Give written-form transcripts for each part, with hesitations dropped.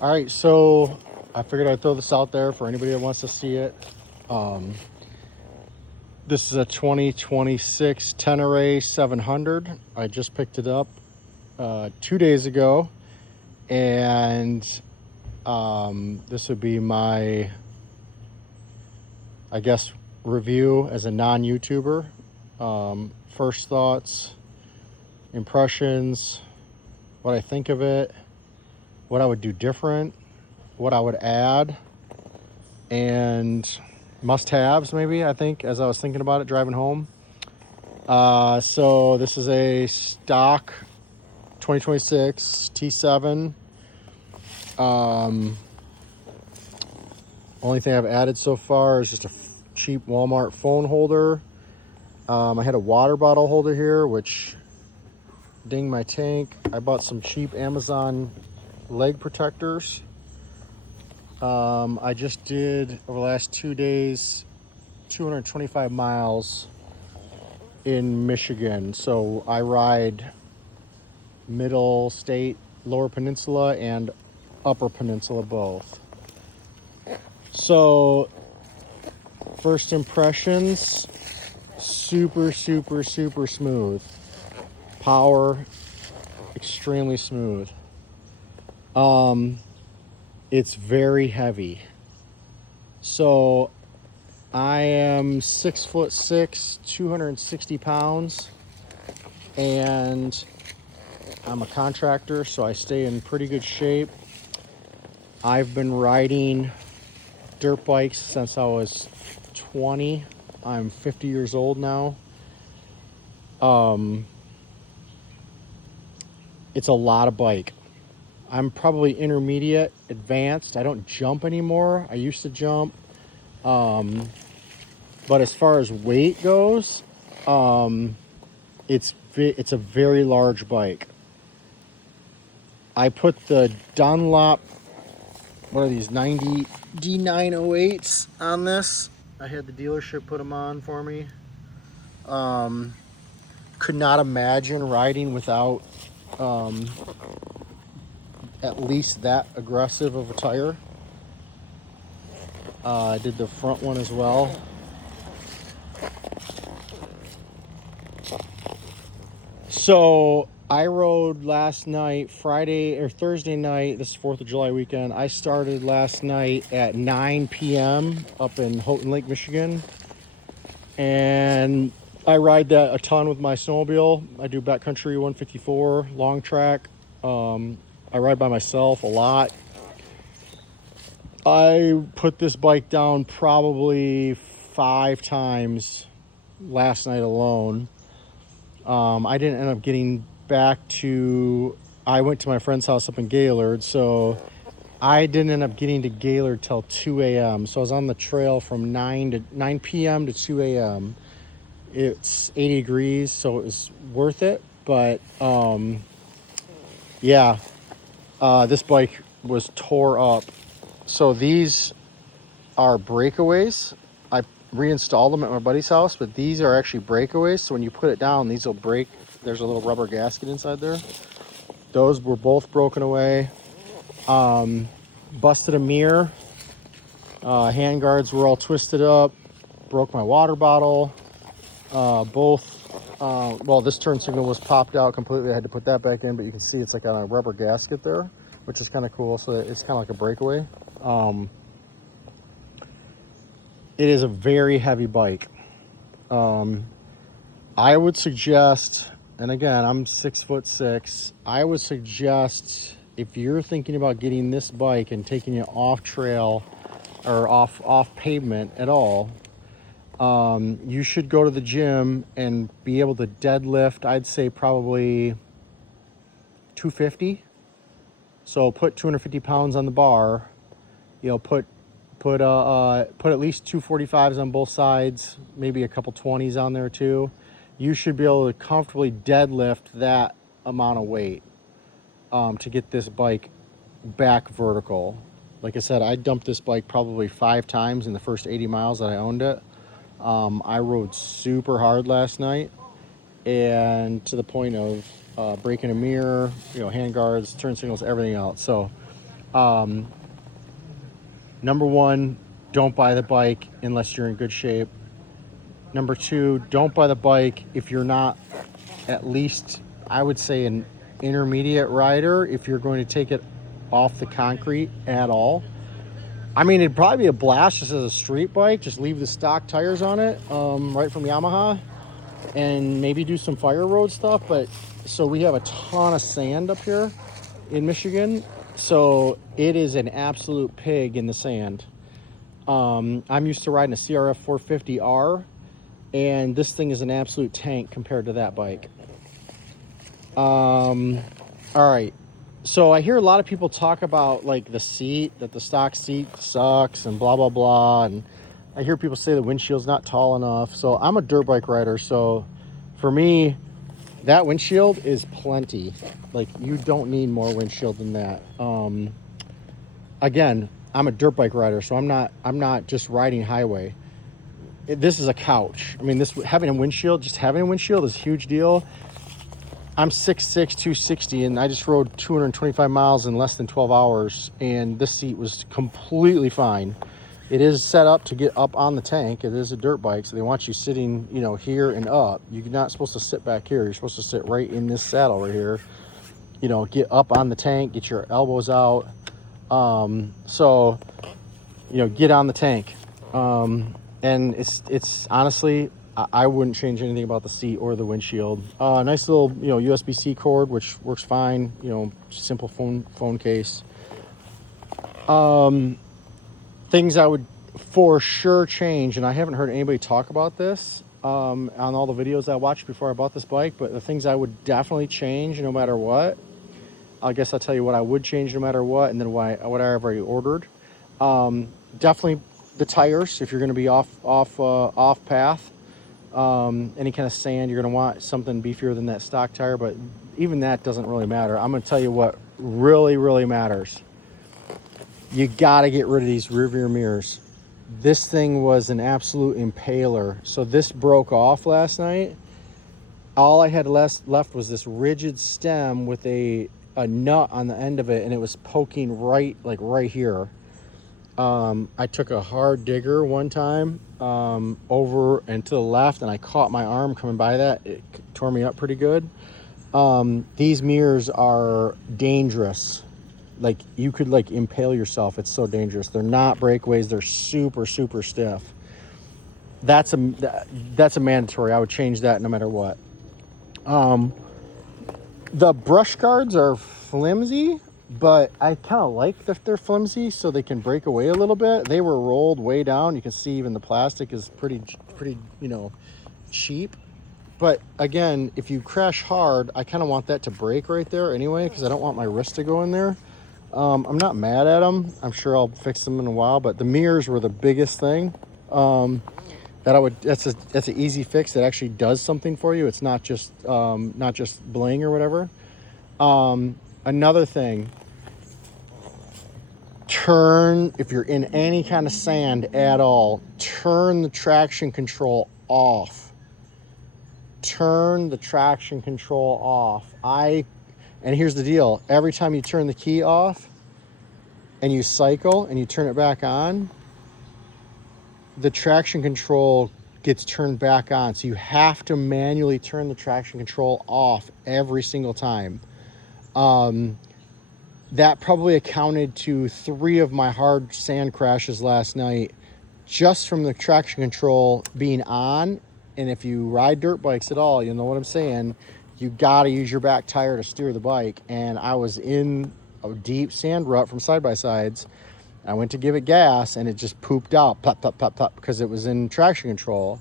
All right, so I figured I'd throw this out there for anybody that wants to see it. Um, this is a 2026 Tenere 700. I just picked it up 2 days ago, and this would be my, I guess, review as a non-YouTuber. First thoughts, impressions, what I think of it, what I would do different, what I would add, and must-haves maybe, I think, as I was thinking about it driving home. So this is a stock 2026 T7. Only thing I've added so far is just a cheap Walmart phone holder. I had a water bottle holder here, which dinged my tank. I bought some cheap Amazon leg protectors. I just did, over the last 2 days, 225 miles in Michigan. So I ride middle state, lower peninsula, and upper peninsula both. So first impressions, super smooth. Power, extremely smooth. It's very heavy. So I am 6'6", 260 pounds, and I'm a contractor, so I stay in pretty good shape. I've been riding dirt bikes since I was 20. I'm 50 years old now. It's a lot of bike. I'm probably intermediate, advanced. I don't jump anymore. I used to jump. But as far as weight goes, it's a very large bike. I put the Dunlop, what are these, 90 D908s on this. I had the dealership put them on for me. Could not imagine riding without at least that aggressive of a tire. I did the front one as well. So I rode last night, Friday or Thursday night. This is 4th of July weekend. I started last night at 9 p.m. up in Houghton Lake, Michigan. And I ride that a ton with my snowmobile. I do backcountry 154, long track. I ride by myself a lot. I put this bike down probably 5 times last night alone. I didn't end up getting back to, I went to my friend's house up in Gaylord, so I didn't end up getting to Gaylord till 2 a.m. So I was on the trail from 9 p.m. to 2 a.m. It's 80 degrees, so it was worth it. But yeah, this bike was tore up. So these are breakaways. I reinstalled them at my buddy's house, but these are actually breakaways. So when you put it down, these will break. There's a little rubber gasket inside there. Those were both broken away. Busted a mirror. Hand guards were all twisted up. Broke my water bottle. Well, this turn signal was popped out completely. I had to put that back in, but you can see it's like on a rubber gasket there, which is kind of cool. So it's kind of like a breakaway. It is a very heavy bike. I would suggest, and again, I'm 6'6". I would suggest, if you're thinking about getting this bike and taking it off trail or off pavement at all, you should go to the gym and be able to deadlift. I'd say probably 250. So put 250 pounds on the bar. You know, put at least 245s on both sides, maybe a couple 20s on there too. You should be able to comfortably deadlift that amount of weight to get this bike back vertical. Like I said, I dumped this bike probably 5 times in the first 80 miles that I owned it. I rode super hard last night, and to the point of breaking a mirror, hand guards, turn signals, everything else. So Number one, don't buy the bike unless you're in good shape. Number two, don't buy the bike if you're not at least, I would say, an intermediate rider, if you're going to take it off the concrete at all. I mean, it'd probably be a blast just as a street bike. Just leave the stock tires on it, right from Yamaha, and maybe do some fire road stuff. But so we have a ton of sand up here in Michigan, so it is an absolute pig in the sand. I'm used to riding a CRF 450R, and this thing is an absolute tank compared to that bike. All right. So I hear a lot of people talk about like the seat, that the stock seat sucks and blah, blah, blah. And I hear people say the windshield's not tall enough. So I'm a dirt bike rider. So for me, that windshield is plenty. Like, you don't need more windshield than that. Again, I'm a dirt bike rider, so I'm not just riding highway. This is a couch. I mean, having a windshield is a huge deal. I'm 6'6", 260, and I just rode 225 miles in less than 12 hours, and this seat was completely fine. It is set up to get up on the tank. It is a dirt bike, so they want you sitting, here and up. You're not supposed to sit back here. You're supposed to sit right in this saddle right here. Get up on the tank, get your elbows out. So, get on the tank. And it's honestly, I wouldn't change anything about the seat or the windshield. Nice little, USB-C cord, which works fine. Simple phone case. Things I would for sure change, and I haven't heard anybody talk about this on all the videos I watched before I bought this bike, but the things I would definitely change no matter what. I guess I'll tell you what I would change no matter what, and then what I've already ordered. Definitely the tires, if you're going to be off path. Any kind of sand, you're going to want something beefier than that stock tire, but even that doesn't really matter. I'm going to tell you what really, really matters. You got to get rid of these rear view mirrors. This thing was an absolute impaler. So this broke off last night. All I had left was this rigid stem with a nut on the end of it, and it was poking right here. I took a hard digger one time over and to the left, and I caught my arm coming by that. It tore me up pretty good. These mirrors are dangerous. Like, you could impale yourself. It's so dangerous. They're not breakaways. They're super, super stiff. That's a mandatory. I would change that no matter what. The brush guards are flimsy, but I kind of like that they're flimsy so they can break away a little bit. They were rolled way down. You can see even the plastic is pretty, cheap. But again, if you crash hard, I kind of want that to break right there anyway, because I don't want my wrist to go in there. I'm not mad at them. I'm sure I'll fix them in a while, but the mirrors were the biggest thing. That's an easy fix that actually does something for you. It's not just bling or whatever. Another thing, if you're in any kind of sand at all, turn the traction control off. Turn the traction control off. And here's the deal. Every time you turn the key off and you cycle and you turn it back on, the traction control gets turned back on. So you have to manually turn the traction control off every single time. That probably accounted to 3 of my hard sand crashes last night, just from the traction control being on. And if you ride dirt bikes at all, you know what I'm saying, you got to use your back tire to steer the bike. And I was in a deep sand rut from side-by-sides. I went to give it gas, and it just pooped out, plop, plop, plop, plop, because it was in traction control.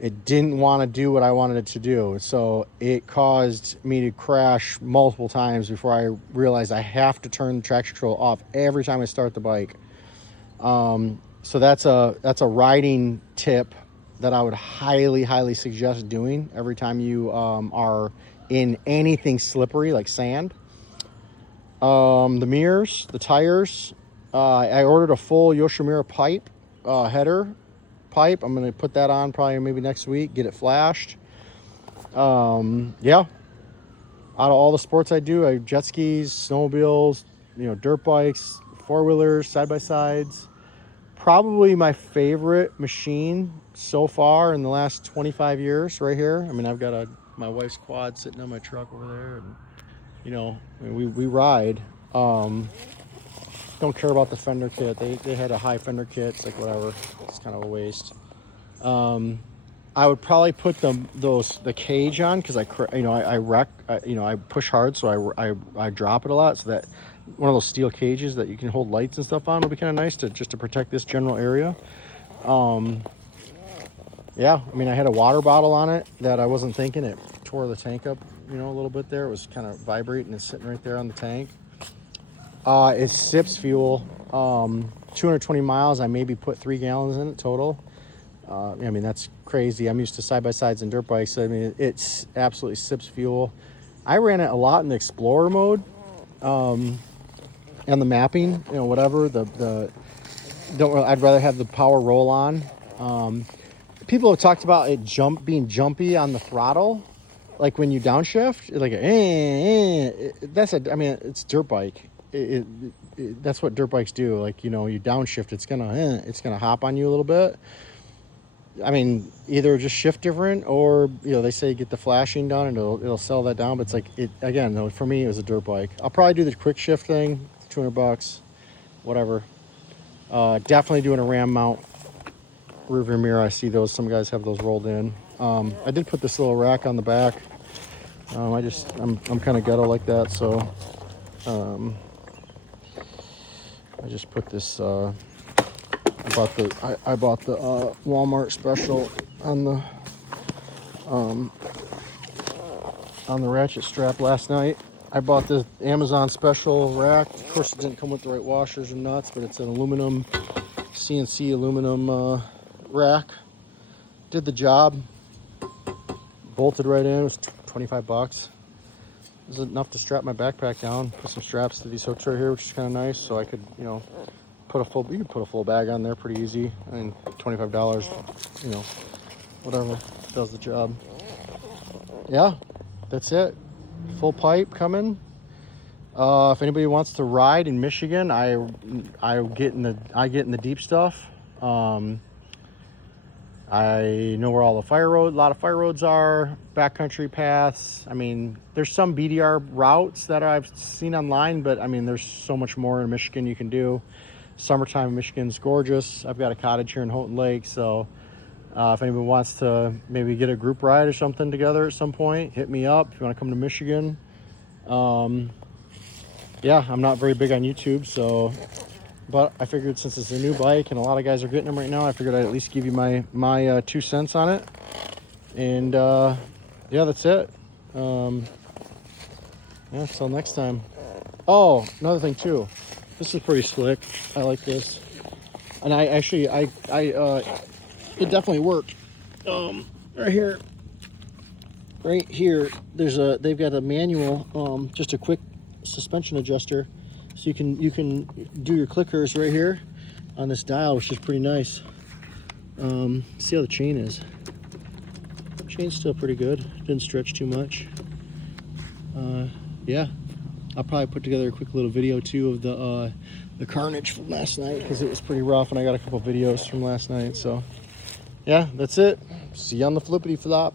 It didn't want to do what I wanted it to do. So it caused me to crash multiple times before I realized I have to turn the traction control off every time I start the bike. So that's a riding tip that I would highly, highly suggest doing every time you are in anything slippery like sand. The mirrors, the tires. I ordered a full Yoshimura pipe, header pipe. I'm going to put that on probably maybe next week, get it flashed. Yeah. Out of all the sports I do, jet skis, snowmobiles, dirt bikes, four-wheelers, side-by-sides. Probably my favorite machine so far in the last 25 years right here. I mean, I've got my wife's quad sitting on my truck over there, and you know, I mean, we ride. Don't care about the fender kit. They had a high fender kit. It's like whatever. It's kind of a waste. I would probably put the cage on because I wreck. I push hard, so I drop it a lot. So that one of those steel cages that you can hold lights and stuff on would be kind of nice to protect this general area. Yeah, I mean, I had a water bottle on it that I wasn't thinking. It tore the tank up, a little bit there. It was kind of vibrating and sitting right there on the tank. It sips fuel. 220 miles. I maybe put 3 gallons in it total. I mean, that's crazy. I'm used to side-by-sides and dirt bikes. So, I mean, it's absolutely sips fuel. I ran it a lot in the Explorer mode, and the mapping, whatever. I'd rather have the power roll on. People have talked about it being jumpy on the throttle, like when you downshift, like I mean, it's dirt bike. That's what dirt bikes do. Like, you downshift, it's gonna hop on you a little bit. I mean, either just shift different, or they say get the flashing done and it'll settle that down. But it's like again, though, for me it was a dirt bike. I'll probably do the quick shift thing, $200, whatever. Definitely doing a ram mount rear view mirror. I see those. Some guys have those rolled in. I did put this little rack on the back. I'm kind of ghetto like that, so I just put this. I bought the Walmart special on the ratchet strap last night. I bought the Amazon special rack. Of course, it didn't come with the right washers and nuts, but it's an aluminum, CNC aluminum rack. Did the job. Bolted right in. It was 25 bucks. It was enough to strap my backpack down. Put some straps to these hooks right here, which is kind of nice. So I could, you can put a full bag on there pretty easy. I mean, $25, whatever, does the job. Yeah, that's it. Full pipe coming. If anybody wants to ride in Michigan, I get in the deep stuff. I know where all a lot of fire roads are, backcountry paths. I mean, there's some BDR routes that I've seen online, but I mean, there's so much more in Michigan you can do. Summertime in Michigan's gorgeous. I've got a cottage here in Houghton Lake, so if anyone wants to maybe get a group ride or something together at some point, hit me up if you want to come to Michigan. Yeah, I'm not very big on YouTube, but I figured since it's a new bike and a lot of guys are getting them right now, I figured I'd at least give you my 2 cents on it. And yeah, that's it. Yeah, till next time. Oh, another thing too. This is pretty slick. I like this. And it definitely worked. Right here, they've got a manual, just a quick suspension adjuster. So you can do your clickers right here on this dial, which is pretty nice. See how the chain is. Chain's still pretty good. Didn't stretch too much. Yeah, I'll probably put together a quick little video too of the carnage from last night, because it was pretty rough, and I got a couple videos from last night. So yeah, that's it. See you on the flippity flop.